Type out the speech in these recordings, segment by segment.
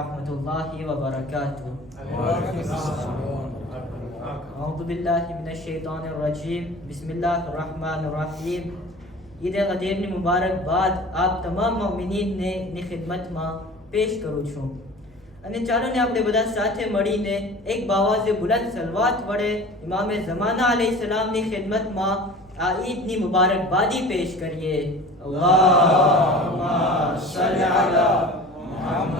रहमतुल्लाहि व बरकातुहू। औज़ु बिल्लाहि मिनश शैतानिर रजीम। बिस्मिल्लाहिर रहमानिर रहीम। ईद गदीરની મુબારકબાદ આપ તમામ મુમિનીનને ની ખિદમતમાં પેશ કરું છું અને ચાલો ને આપણે બધા સાથે મળીને એક બાવાઝે બુલંદ સલવાત વડે ઇમામે ઝમાના અલૈહિસ્સલામની ખિદમતમાં આ ઈદની મુબારકબાદી પેશ કરીએ। અલ્લાહુમ્મા સલ્લી અલા મુહમ્મદ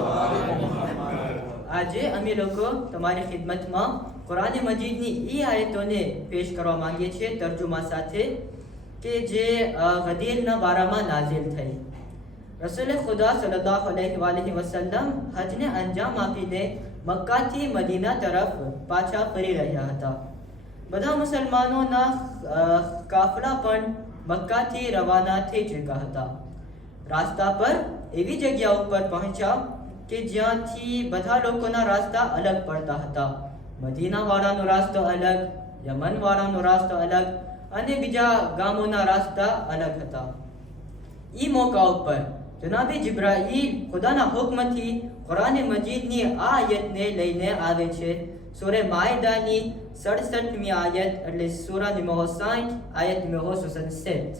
વ આલિ મુહમ્મદ। આજે અમે લોકો તમારી ખિદમતમાં કુરાન મજીદની એ આયતોને પેશ કરવા માંગીએ છીએ તર્જુમા સાથે કે જે ગદીરના બારામાં નાઝિલ થઈ। રસૂલ ખુદા સલ્લલ્લાહુ અલૈહિ વસલ્લમ હજને અંજામ આપીને મક્કાથી મદીના તરફ પાછા ફરી રહ્યા હતા। બધા મુસલમાનોના કાફલા પણ મક્કાથી રવાના થઈ ચૂક્યા હતા। રાસ્તા પર એવી જગ્યા ઉપર પહોંચ્યા કે જ્યાંથી બધા લોકોના રાસ્તા અલગ પડતા હતા। મદીના વાળાનો રાસ્તો અલગ, યમન વાળાનો રાસ્તો અલગ અને બીજા ગામોના રાસ્તા અલગ હતા। ઈ મૌકા ઉપર જનાબે જિબ્રાઈલ ખુદાના હુકમથી કુરાન મજીદની આ આયતને લઈને આવે છે। સૂરે માઇદાની 67મી આયત એટલે સૂરા number 60 Ayat number 67।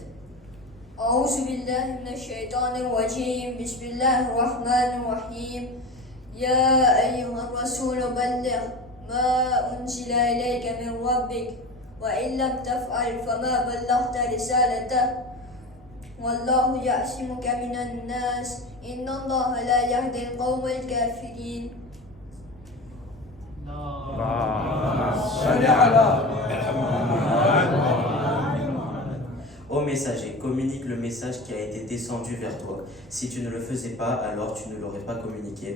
أعوذ بالله من الشيطان الرجيم بسم الله الرحمن الرحيم يا أيها الرسول بلغ ما أنزل إليك من ربك وإن لم تفعل فما بلغت رسالته والله يعصمك من الناس إن الله لا يهدي القوم الكافرين. Ô messager, communique le message qui a été descendu vers toi. Si tu ne le faisais pas, alors tu ne l'aurais pas communiqué.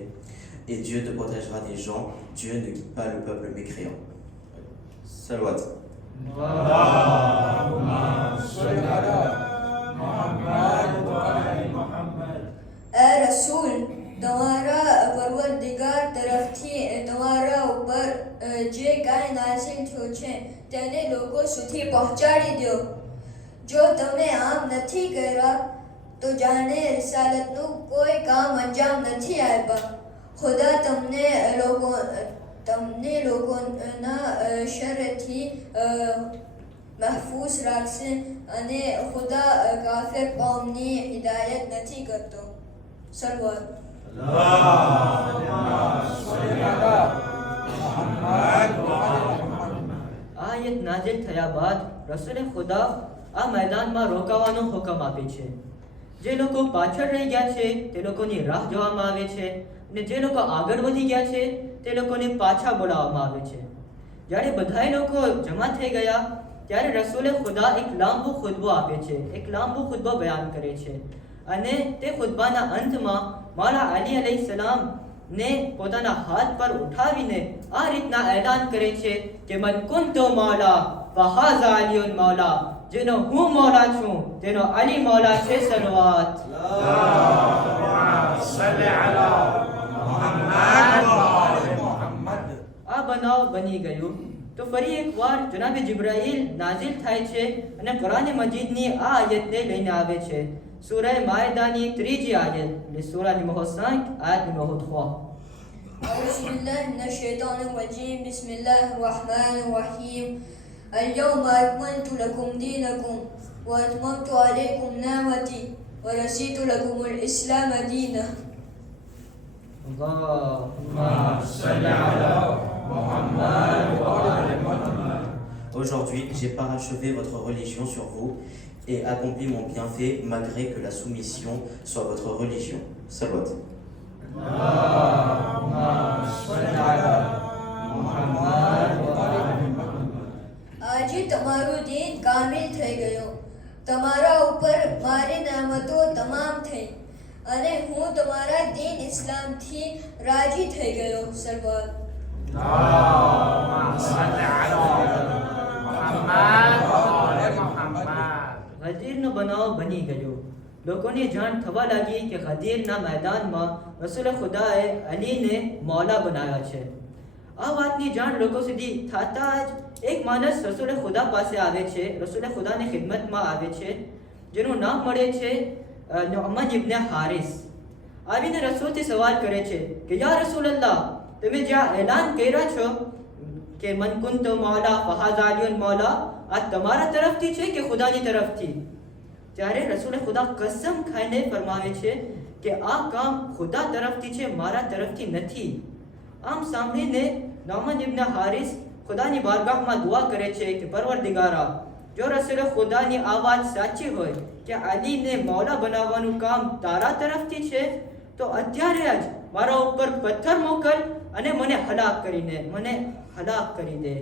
Et Dieu te protégera des gens. Dieu ne guide pas le peuple mécréant. Salawat. ए रसूल તમારા પરવરદિગાર તરફથી તમારા ઉપર જે કાંઈ નાઝિલ થયું છે તેને લોકો સુધી પહોંચાડી દો। જો તમે આમ નથી કર્યા તો જાણે રિસાલતનું કોઈ કામ અંજામ નથી આપ્યા। ખુદા તમને લોકોના શરથી મહફૂઝ રાખશે અને ખુદા કાફિર કોમની હિદાયત નથી કરતો। સલવાત। આયત નાઝિલ થયા બાદ રસૂલે ખુદા આ મેદાનમાં રોકાવાનો હુકમ આપે છે। જે લોકો પાછળ રહી ગયા છે તે લોકોની રાહ જોવામાં આવે છે અને જે લોકો આગળ વધી ગયા છે તે લોકોને પાછા બોલાવવામાં આવે છે। જ્યારે બધાય લોકો જમા થઈ ગયા ત્યારે રસૂલે ખુદા એક લાંબો ખુતબો આપે છે, એક લાંબો ખુતબો બયાન કરે છે અને તે ખુતબાના અંતમાં મૌલા અલી અલૈહિસ્સલામ ને પોતાના હાથ પર ઉઠાવીને આ રીતના એલાન કરે છે કે મન કુંતુ મૌલા ફહાઝા અલીયુન મૌલા, જેનો હું મૌલા છું તેનો અલી મૌલા છે। સલવાત। આ બનાવ બની ગયું તો ફરી એકવાર જનાબે જિબ્રાઈલ નાઝિલ થાય છે અને કુરાન મજીદની આ આયતને લઈને આવે છે। સૂરા માઇદાની 3જી આયત એટલે સૂરા નંબર 60 આયત number 3। أعوذ بالله من الشيطان الرجيم بسم الله الرحمن الرحيم اليوم أكملت لكم دينكم وأتممت عليكم نعمتي ورضيت لكم الإسلام دينا. Aujourd'hui, j'ai parachevé votre religion sur vous et accompli mon bienfait malgré que la soumission soit votre religion. Salawat. આજે તમારું દીન કામિલ થઈ ગયો। તમારા ઉપર મારી નમતો તમામ થઈ અને હું તમારા દીન ઇસ્લામથી રાજી થઈ ગયો। સલવાત। ગદીરનો બનાવ બની ગયો। લોકોને જાણ થવા લાગી કે ગદીરના મેદાનમાં રસૂલ ખુદાએ અલીને મૌલા બનાવ્યા છે। આ વાતની જાણ લોકો સુધી થતાં જ એક માણસ રસૂલ ખુદા પાસે આવે છે, રસૂલ ખુદાની ખિદમતમાં આવે છે જેનું નામ મળે છે નુઅમાન ઇબ્ન હારિસ। આવીને રસૂલથી સવાલ કરે છે કે યા રસૂલલ્લાહ, તમે જ્યાં એલાન કર્યા છો કે મન કુંતુ મૌલા ફહાઝા અલીયુન મૌલા, આ તમારા તરફથી છે કે ખુદાની તરફથી? ત્યારે રસૂલે ખુદા કસમ ખાઈને ફરમાવે છે કે આ કામ ખુદા તરફથી છે, મારા તરફથી નથી. આમ સાંભળીને નોમન ઇબ્ન હારિસ ખુદાની બારગાહમાં દુઆ કરે છે કે પરવરદિગારા, જો રસૂલે ખુદાની આ વાત સાચી હોય કે અલીને મૌલા બનાવવાનું કામ તારા તરફથી છે, તો અત્યારે જ મારા ઉપર પથ્થર મોકલ અને મને હલાક કરી દે.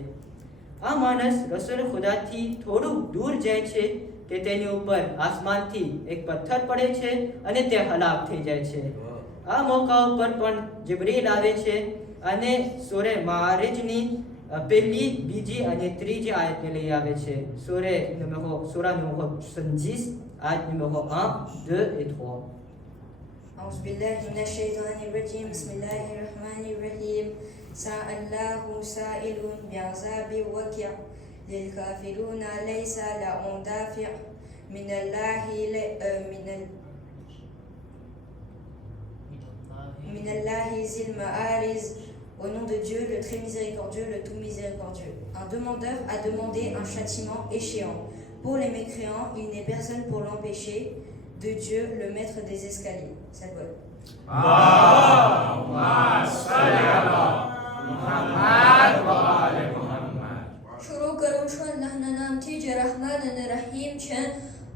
આ માણસ રસૂલ ખુદાથી થોડું દૂર જાય છે કે તેની ઉપર આસમાનથી એક પથ્થર પડે છે અને તે હલાક થઈ જાય છે. આ મોકા ઉપર પણ જિબ્રીલ આવે છે અને સૂરે મારિજની પહેલી, બીજી અને ત્રીજી આયતને લઈ આવે છે. સૂરા numéro 70, Ayat numéro 1, 2 et 3. أعوذ بالله من الشيطان الرجيم بسم الله الرحمن الرحيم سأله سائل بعذاب وقع للكافرون ليس له دافع من الله ذي المعارج. Au nom de Dieu, le très miséricordieux, le tout miséricordieux. Un demandeur a demandé un châtiment échéant. Pour les mécréants, il n'est personne pour l'empêcher de Dieu, le maître des escaliers. Salwat. शुरू करूं છું અલ્લાહના નામથી જે રહમાન અને રહીમ છે.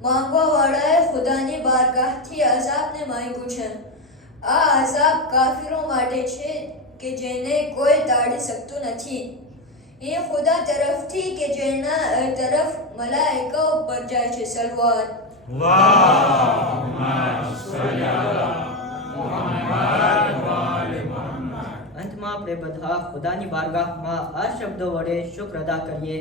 માંગવાવાળાએ ખુદાની બારગાહથી અઝાબને માંગ્યું છે. આ અઝાબ કાફિરો માટે છે કે જેને કોઈ ટાળી શકતું નથી. એ ખુદા તરફથી કે જેના તરફ મલાઈકા ઉપર જાય છે. સલવાત. અંતમાં આપણે બધા ખુદાની બારગાહમાં આ શબ્દો વડે શુક્ર અદા કરીએ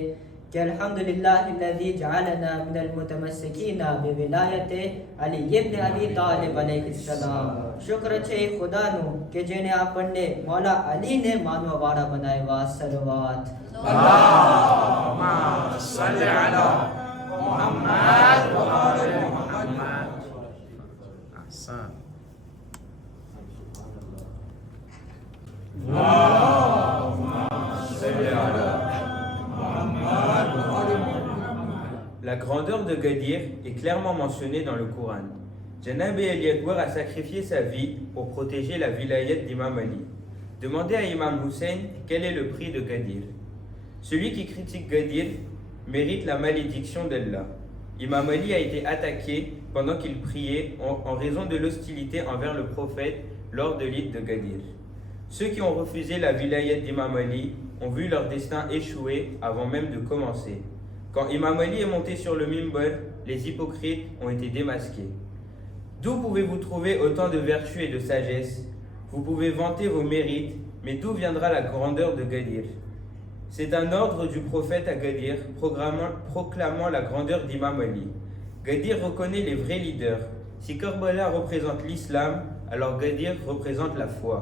કે અલ્હમ્દુલિલ્લાહિલ્લઝી જઅલના મિનલ મુતમસ્સિકીના બિવિલાયતે અલી ઇબ્ન અબી તાલિબ અલૈહિસ્સલામ. શુક્ર છે એ ખુદાનું કે જેને આપણને મૌલા અલીને માનવાવાળા બનાવ્યા. સલવાત. اللهم صل على محمد وآل محمد. أحسن. La grandeur de Gadir est clairement mentionnée dans le Coran. Janab el Yadwar a sacrifié sa vie pour protéger la vilayet d'Imam Ali. Demandez à Imam Hussein quel est le prix de Gadir. Celui qui critique Gadir mérite la malédiction d'Allah. Imam Ali a été attaqué pendant qu'il priait en raison de l'hostilité envers le prophète lors de l'Eid de Gadir. Ceux qui ont refusé la vilayet d'Imam Ali ont vu leur destin échouer avant même de commencer. Quand Imam Ali est monté sur le mimbar, les hypocrites ont été démasqués. D'où pouvez-vous trouver autant de vertu et de sagesse? Vous pouvez vanter vos mérites, mais d'où viendra la grandeur de Gadir? C'est un ordre du prophète à Gadir, proclamant la grandeur d'Imam Ali. Gadir reconnaît les vrais leaders. Si Karbala représente l'islam, alors Gadir représente la foi.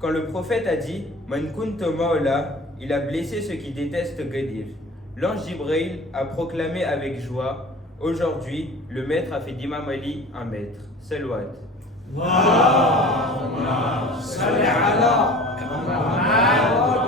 Quand le prophète a dit « Man kuntu mawla », il a blessé ceux qui détestent Gadir. L'ange Jibril a proclamé avec joie « Aujourd'hui, le maître a fait d'Imam Ali un maître. » Salwat. اللهم صل على محمد